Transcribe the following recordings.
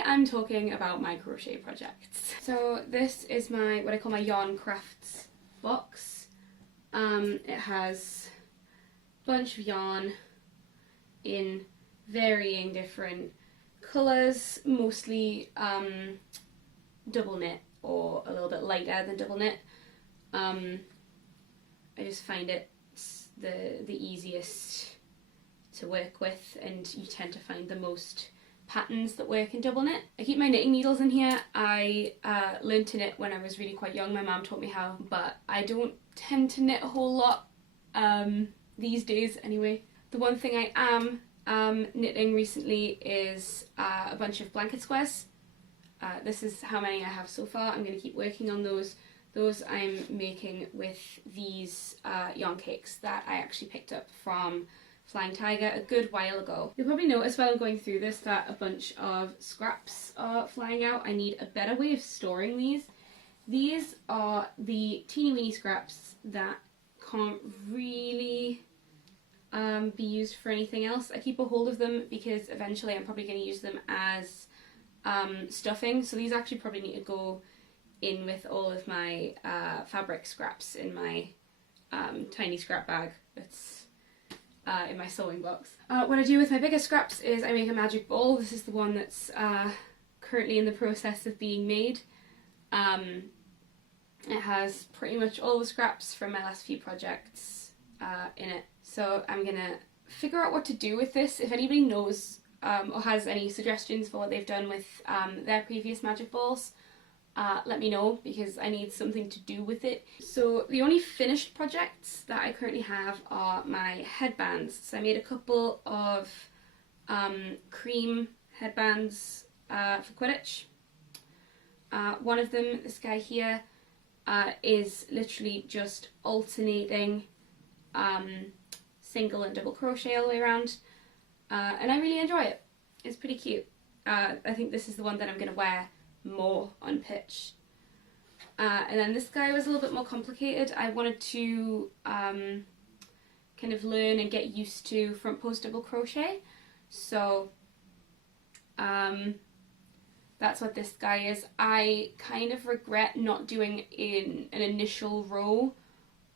today I'm talking about my crochet projects. So this is my, what I call my yarn crafts box. It has a bunch of yarn in varying different colours, mostly double knit or a little bit lighter than double knit. I just find it the easiest to work with, and you tend to find the most patterns that work in double knit. I keep my knitting needles in here. I learned to knit when I was really quite young. My mum taught me how, but I don't tend to knit a whole lot these days anyway. The one thing I am knitting recently is a bunch of blanket squares. This is how many I have so far. I'm going to keep working on those. Those I'm making with these yarn cakes that I actually picked up from Flying Tiger a good while ago. You'll probably notice while I'm going through this that a bunch of scraps are flying out. I need a better way of storing these. These are the teeny weeny scraps that can't really be used for anything else. I keep a hold of them because eventually I'm probably going to use them as stuffing, so these actually probably need to go in with all of my fabric scraps in my tiny scrap bag that's in my sewing box. What I do with my bigger scraps is I make a magic ball. This is the one that's currently in the process of being made. It has pretty much all the scraps from my last few projects in it. So I'm gonna figure out what to do with this. If anybody knows or has any suggestions for what they've done with their previous magic balls, let me know, because I need something to do with it. So the only finished projects that I currently have are my headbands. So I made a couple of cream headbands for Quidditch. One of them, this guy here, is literally just alternating single and double crochet all the way around, and I really enjoy it. It's pretty cute. I think this is the one that I'm going to wear more on pitch. And then this guy was a little bit more complicated. I wanted to kind of learn and get used to front post double crochet, so that's what this guy is. I kind of regret not doing an initial row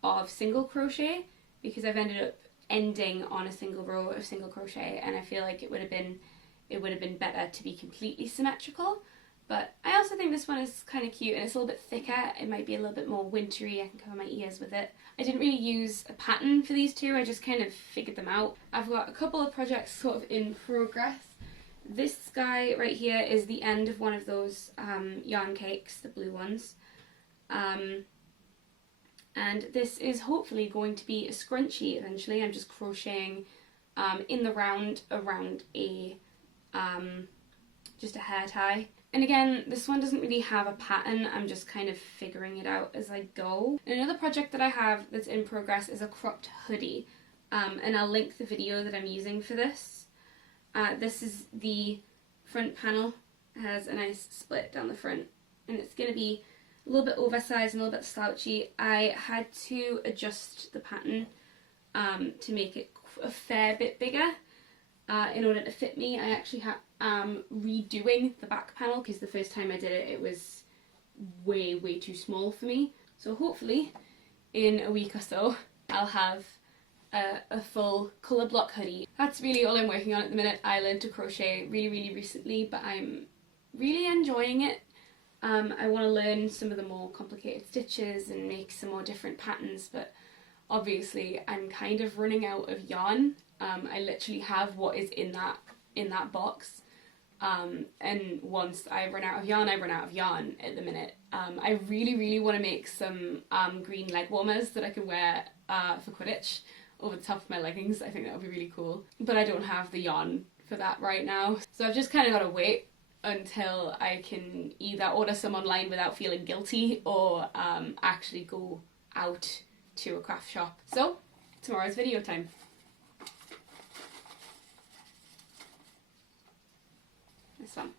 of single crochet because I've ended up ending on a single row of single crochet, and I feel like it would have been better to be completely symmetrical. But I also think this one is kind of cute, and it's a little bit thicker. It might be a little bit more wintry. I can cover my ears with it. I didn't really use a pattern for these two. I just kind of figured them out. I've got a couple of projects sort of in progress. This guy right here is the end of one of those yarn cakes, the blue ones. And this is hopefully going to be a scrunchie eventually. I'm just crocheting in the round around a just a hair tie. And again, this one doesn't really have a pattern. I'm just kind of figuring it out as I go. And another project that I have that's in progress is a cropped hoodie, and I'll link the video that I'm using for this. This is the front panel. It has a nice split down the front, and it's going to be a little bit oversized and a little bit slouchy. I had to adjust the pattern to make it a fair bit bigger in order to fit me. I actually redoing the back panel because the first time I did it, it was way too small for me. So hopefully in a week or so I'll have a full colour block hoodie. That's really all I'm working on at the minute. I learned to crochet really recently, but I'm really enjoying it. I want to learn some of the more complicated stitches and make some more different patterns, but obviously I'm kind of running out of yarn. I literally have what is in that box, and once I run out of yarn, I run out of yarn at the minute. I really want to make some green leg warmers that I can wear for Quidditch over the top of my leggings. I think that would be really cool, but I don't have the yarn for that right now, so I've just kind of got to wait until I can either order some online without feeling guilty or actually go out to a craft shop. So tomorrow's video time. This one.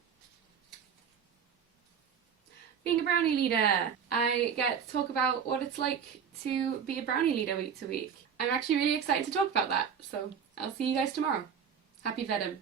Being a brownie leader. I get to talk about what it's like to be a brownie leader week to week. I'm actually really excited to talk about that, so I'll see you guys tomorrow. Happy VEDIM.